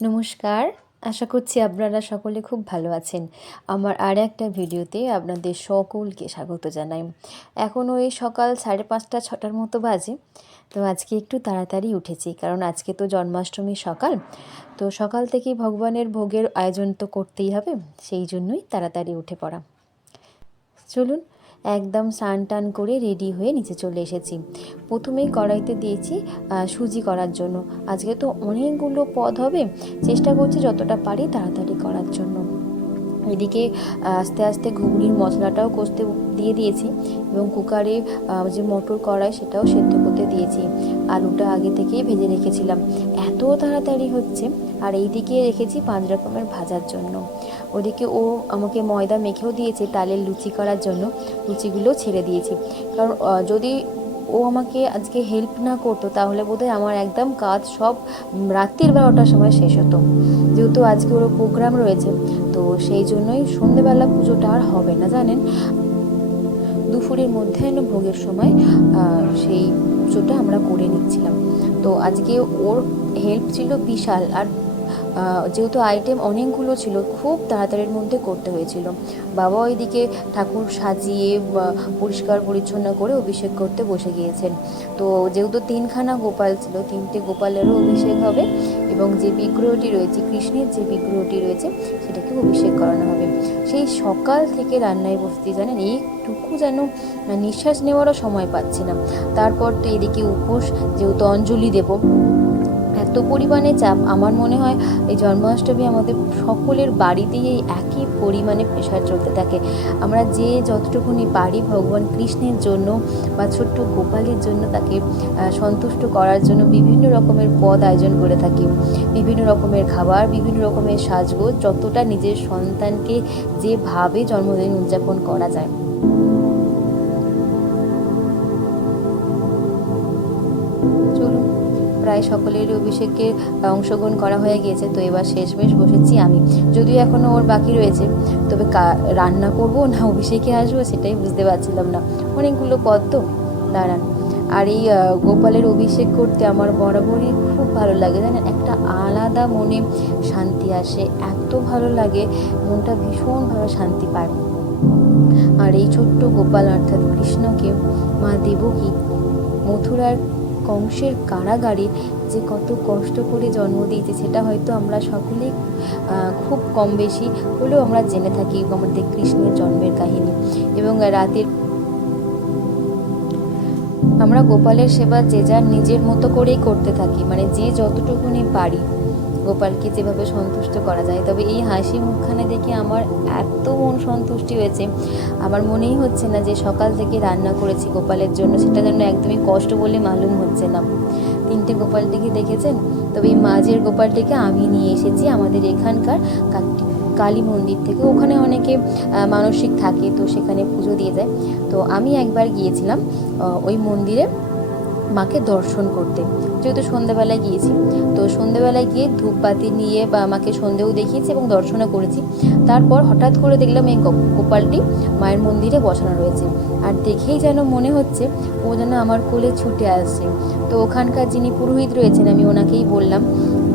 নমস্কার। আশা করছি আপনারা সকলে খুব ভালো আছেন। আমার আর একটা ভিডিওতে আপনাদের সকলকে স্বাগত জানাই। এখন ওই সকাল 5:30-6টার মতো বাজে। তো আজকে একটু তাড়াতাড়ি উঠেছি, কারণ আজকে তো জন্মাষ্টমীর সকাল। তো সকাল থেকেই ভগবানের ভোগের আয়োজন তো করতেই হবে, সেই জন্যই তাড়াতাড়ি উঠে পড়া। চলুন, একদম স্নান টান করে রেডি হয়ে নিচে চলে এসেছি। প্রথমেই কড়াইতে দিয়েছি সুজি করার জন্য। আজকে তো অনেকগুলো পদ হবে, চেষ্টা করছি যতটা পারি তাড়াতাড়ি করার জন্য। এদিকে আস্তে আস্তে ঘুগনির মশলাটাও কষতে দিয়ে দিয়েছি, এবং কুকারে যে মটর কড়াই সেটাও সেদ্ধ করতে দিয়েছি। আলুটা আগে থেকেই ভেজে রেখেছিলাম, এত তাড়াতাড়ি হচ্ছে। আর এই দিকে রেখেছি 5 রকমের ভাজার জন্য। ওদিকে ও আমাকে ময়দা মেখেও দিয়েছে তালের লুচি করার জন্য, লুচিগুলো ছেড়ে দিয়েছি। কারণ যদি ও আমাকে আজকে হেল্প না করতো তাহলে বোধহয় আমার একদম কাজ সব রাত্রির 12টার সময় শেষ হতো। যেহেতু আজকে ওর প্রোগ্রাম রয়েছে, তো সেই জন্যই সন্ধেবেলা পুজোটা আর হবে না জানেন। দুপুরের মধ্যাহ্ন ভোগের সময় সেই পুজোটা আমরা করে নিচ্ছিলাম। তো আজকে ওর হেল্প ছিল বিশাল। আর যেহেতু আইটেম অনেকগুলো ছিল, খুব তাড়াতাড়ির মধ্যে করতে হয়েছিল। বাবা ওইদিকে ঠাকুর সাজিয়ে পরিষ্কার পরিচ্ছন্ন করে অভিষেক করতে বসে গিয়েছেন। তো যেহেতু 3খানা গোপাল ছিল, 3টে গোপালেরও অভিষেক হবে, এবং যে বিগ্রহটি রয়েছে, কৃষ্ণের যে বিগ্রহটি রয়েছে, সেটাকে অভিষেক করানো হবে। সেই সকাল থেকে রান্নায় বসতে জানেন, এইটুকু যেন নিঃশ্বাস নেওয়ারও সময় পাচ্ছি না। তারপর তো এদিকে উপোস, যেহেতু অঞ্জলি দেব, এত পরিমাণে চাপ। আমার মনে হয় এই জন্মাষ্টমী আমাদের সকলের বাড়িতেই এই একই পরিমাণে প্রেশার চলতে থাকে। আমরা যে যতটুকুনি পারি ভগবান কৃষ্ণের জন্য বা ছোট্ট গোপালের জন্য তাকে সন্তুষ্ট করার জন্য বিভিন্ন রকমের পদ আয়োজন করে থাকি, বিভিন্ন রকমের খাবার, বিভিন্ন রকমের সাজগোজ, যতটা নিজের সন্তানকে যেভাবে জন্মদিন উদযাপন করা যায়। চলুন, প্রায় সকলেরই অভিষেকে অংশগ্রহণ করা হয়ে গিয়েছে। তো এবার শেষমেশ বসেছি আমি, যদিও এখনও ওর বাকি রয়েছে। তবে রান্না করব না অভিষেকে আসবো সেটাই বুঝতে পারছিলাম না, অনেকগুলো পদ তো। দাঁড়ান। আর এই গোপালের অভিষেক করতে আমার বরাবরই খুব ভালো লাগে জানেন, একটা আলাদা মনে শান্তি আসে, এত ভালো লাগে, মনটা ভীষণভাবে শান্তি পায়। আর এই ছোট্ট গোপাল অর্থাৎ কৃষ্ণকে মা দেবকী মথুরার কংসের কারাগারে যে কত কষ্ট করে জন্ম দিয়েছে, সেটা হয়তো আমরা সকলেই খুব কম বেশি হলেও আমরা জেনে থাকি আমাদের কৃষ্ণের জন্মের কাহিনী। এবং রাতের আমরা গোপালের সেবা যে যার নিজের মতো করেই করতে থাকি, মানে যে যতটুকুনি পারি গোপালকে যেভাবে সন্তুষ্ট করা যায়। তবে এই হাসি মুখখানে দেখে আমার এত মন সন্তুষ্টি হয়েছে, আমার মনেই হচ্ছে না যে সকাল থেকে রান্না করেছি গোপালের জন্য, সেটা যেন একদমই কষ্ট বলে মালুম হচ্ছে না। 3টে গোপালটিকে দেখেছেন, তবে এই মাঝের গোপালটিকে আমি নিয়ে এসেছি আমাদের এখানকার কালী মন্দির থেকে। ওখানে অনেকে মানসিক থাকে, তো সেখানে পুজো দিয়ে যায়। তো আমি একবার গিয়েছিলাম ওই মন্দিরে মাকে দর্শন করতে, যেহেতু সন্ধ্যেবেলায় গিয়েছি। তো সন্ধ্যেবেলায় গিয়ে ধূপবাতি নিয়ে বা মাকে সন্ধেও দেখিয়েছি এবং দর্শনও করেছি। তারপর হঠাৎ করে দেখলাম এই গোপালটি মায়ের মন্দিরে বসানো রয়েছে, আর দেখেই যেন মনে হচ্ছে ও যেন আমার কোলে ছুটে আসছে। তো ওখানকার যিনি পুরোহিত রয়েছেন, আমি ওনাকেই বললাম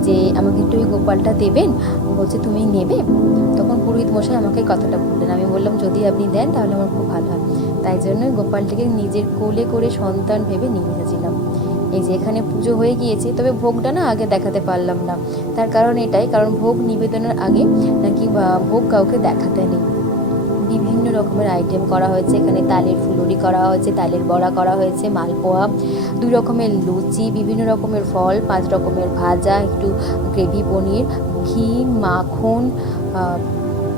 যে আমাকে একটু ওই গোপালটা দেবেন। ও বলছে তুমি নেবে? তখন পুরোহিত মশাই আমাকে কথাটা বললেন। আমি বললাম যদি আপনি দেন তাহলে আমার খুব ভালো হয়। তাই জন্যই গোপালটিকে নিজের কোলে করে সন্তান ভেবে নিয়ে এসেছিলাম। এই যে এখানে পুজো হয়ে গিয়েছে, তবে ভোগটা না আগে দেখাতে পারলাম না। তার কারণ এটাই, কারণ ভোগ নিবেদনের আগে নাকি ভোগ কাউকে দেখাতে নেই। বিভিন্ন রকমের আইটেম করা হয়েছে এখানে, তালের ফুলুরি করা হয়েছে, তালের বড়া করা হয়েছে, মালপোয়া, 2 রকমের লুচি, বিভিন্ন রকমের ফল, 5 রকমের ভাজা, একটু গ্রেভি পনির, ঘি, মাখন,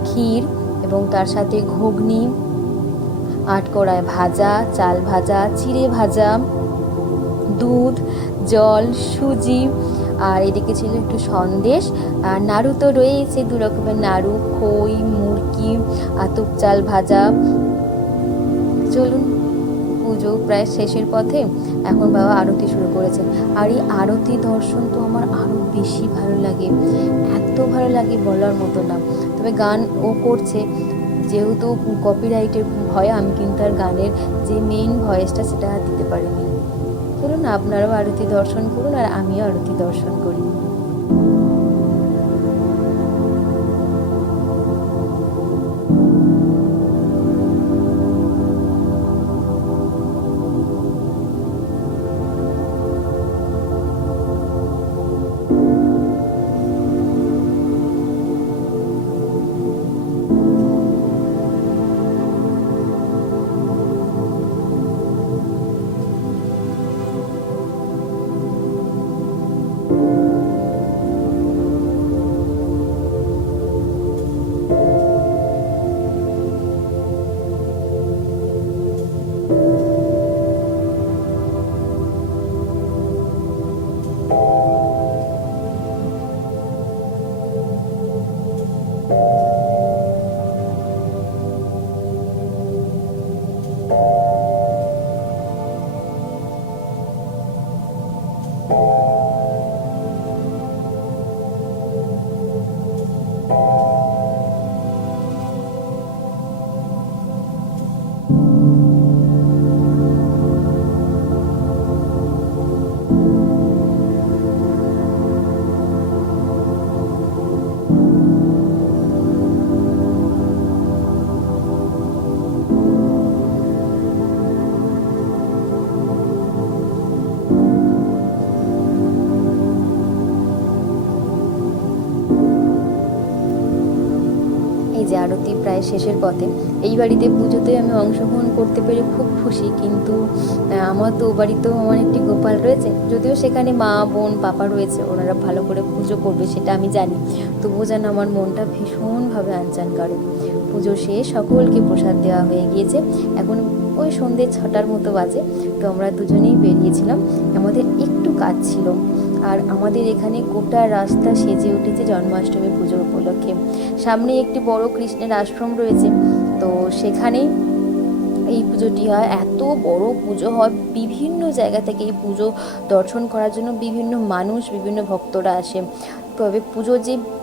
ক্ষীর, এবং তার সাথে ঘুগনি, আটকড়ায় ভাজা, চাল ভাজা, চিড়ে ভাজা, দুধ, জল, সুজি, আর এদিকে ছিল একটু সন্দেশ। আর নাড়ু তো রয়েছে, 2 রকমের নাড়ু, খই, মুরকি, আতপ চাল ভাজা। চলুন, পুজো প্রায় শেষের পথে, এখন বাবা আরতি শুরু করেছেন। আর এই আরতি দর্শন তো আমার আরও বেশি ভালো লাগে, এত ভালো লাগে বলার মতো না। তবে গান ও করছে, যেহেতু কপিরাইটের ভয়ে আমি কিন্তু আর গানের যে মেইন ভয়েসটা সেটা আর দিতে পারিনি। চলুন আপনারাও আরতি দর্শন করুন, আর আমিও আরতি দর্শন করি। আরতি প্রায় শেষের পথে। এই বাড়িতে পুজোতে আমি অংশগ্রহণ করতে পেরে খুব খুশি, কিন্তু আমার তো ও বাড়িতেও আমার একটি গোপাল রয়েছে, যদিও সেখানে মা, বোন, পাপা রয়েছে, ওনারা ভালো করে পুজো করবে সেটা আমি জানি, তবুও যেন আমার মনটা ভীষণভাবে আনচান করে। পুজো শেষ, সকলকে প্রসাদ দেওয়া হয়ে গিয়েছে, এখন ওই সন্ধ্যে 6টার মতো বাজে। তো আমরা দুজনেই বেরিয়েছিলাম, আমাদের একটু কাজ ছিল। আর আমাদের এখানে গোটা রাস্তা সেজে উঠেছে জন্মাষ্টমী পুজোর উপলক্ষে। সামনে একটি বড় কৃষ্ণের আশ্রম রয়েছে, তো সেখানেই এই পুজোটি হয়। এত বড় পুজো হয়, বিভিন্ন জায়গা থেকে এই পুজো দর্শন করার জন্য বিভিন্ন মানুষ, বিভিন্ন ভক্তরা আসে। তবে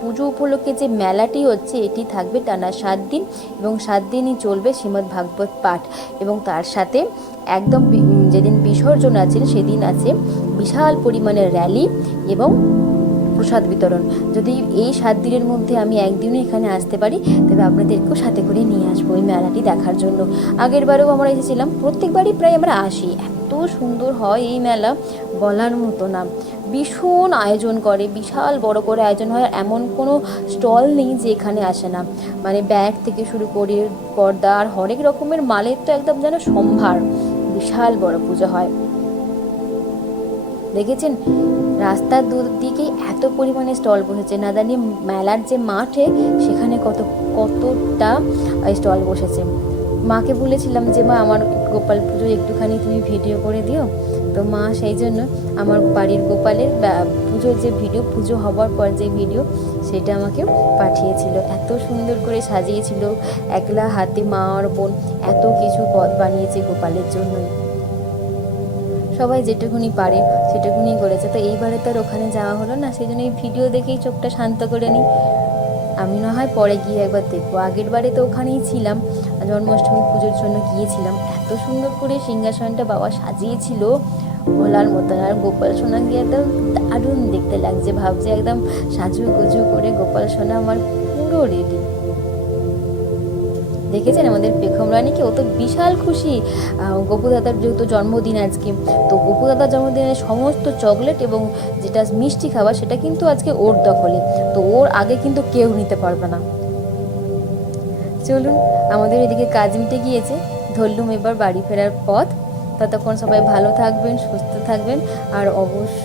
পুজো উপলক্ষে যে মেলাটি হচ্ছে, এটি থাকবে টানা 7 দিন, এবং 7 দিনই চলবে শ্রীমদ্ ভাগবত পাঠ, এবং তার সাথে একদম যেদিন বিসর্জন আছেন সেদিন আছে বিশাল পরিমাণের র্যালি এবং প্রসাদ বিতরণ। যদি এই 7 দিনের মধ্যে আমি একদিনও এখানে আসতে পারি, তবে আপনাদেরকেও সাথে করে নিয়ে আসবো এই মেলাটি দেখার জন্য। আগের বারেও আমরা এসেছিলাম, প্রত্যেকবারই প্রায় আমরা আসি। এত সুন্দর হয় এই মেলা, বলার মতো না। ভীষণ আয়োজন করে, বিশাল বড় করে আয়োজন হয়, এমন কোনো স্টল নেই যে এখানে আসে না। মানে ব্যাগ থেকে শুরু করে পর্দা আর হরেক রকমের মালের তো একদম যেন সম্ভার। বিশাল বড় পুজো হয়। দেখেছেন রাস্তার দুদিকে এত পরিমাণে স্টল বসেছে, না জানি মেলার যে মাঠে সেখানে কতটা স্টল বসেছে। মাকে বলেছিলাম যে মা, আমার গোপাল পুজো একটুখানি তুমি ভিডিও করে দিও। তো মা সেই জন্য আমার বাড়ির গোপালের পুজোর যে ভিডিও, পুজো হবার পর যে ভিডিও, সেটা আমাকে পাঠিয়েছিল। এত সুন্দর করে সাজিয়েছিল, একলা হাতে মা আর বোন এত কিছু পদ বানিয়েছে গোপালের জন্য। সবাই যেটুকুনি পারে সেটুকুনি করেছে। তো এইবারে তো আর ওখানে যাওয়া হলো না, সেই জন্য এই ভিডিও দেখেই চোখটা শান্ত করে নিই। আমি না হয় পরে গিয়ে একবার দেখবো। আগের বারে তো ওখানেই ছিলাম, জন্মাষ্টমী পুজোর জন্য গিয়েছিলাম। এত সুন্দর করে সিংহাসনটা বাবা সাজিয়েছিল, বলার মতন। আর গোপাল সোনা গিয়ে একদম দারুণ দেখতে লাগছে, ভাবছে একদম সাজুগুজু করে গোপাল সোনা আমার পুরো রেডি। দেখেছেন আমাদের পেখম রানীকে, ও তো বিশাল খুশি। গপু দাদার যেহেতু জন্মদিন আজকে, তো গপু দাদার জন্মদিনের সমস্ত চকলেট এবং যেটা মিষ্টি খাবার, সেটা কিন্তু আজকে ওর দখলে। তো ওর আগে কিন্তু কেউ নিতে পারবে না। চলুন, আমাদের এদিকে কাজ মিটে গিয়েছে, ধরলুম এবার বাড়ি ফেরার পথ। ততক্ষণ সবাই ভালো থাকবেন, সুস্থ থাকবেন, আর অবশ্যই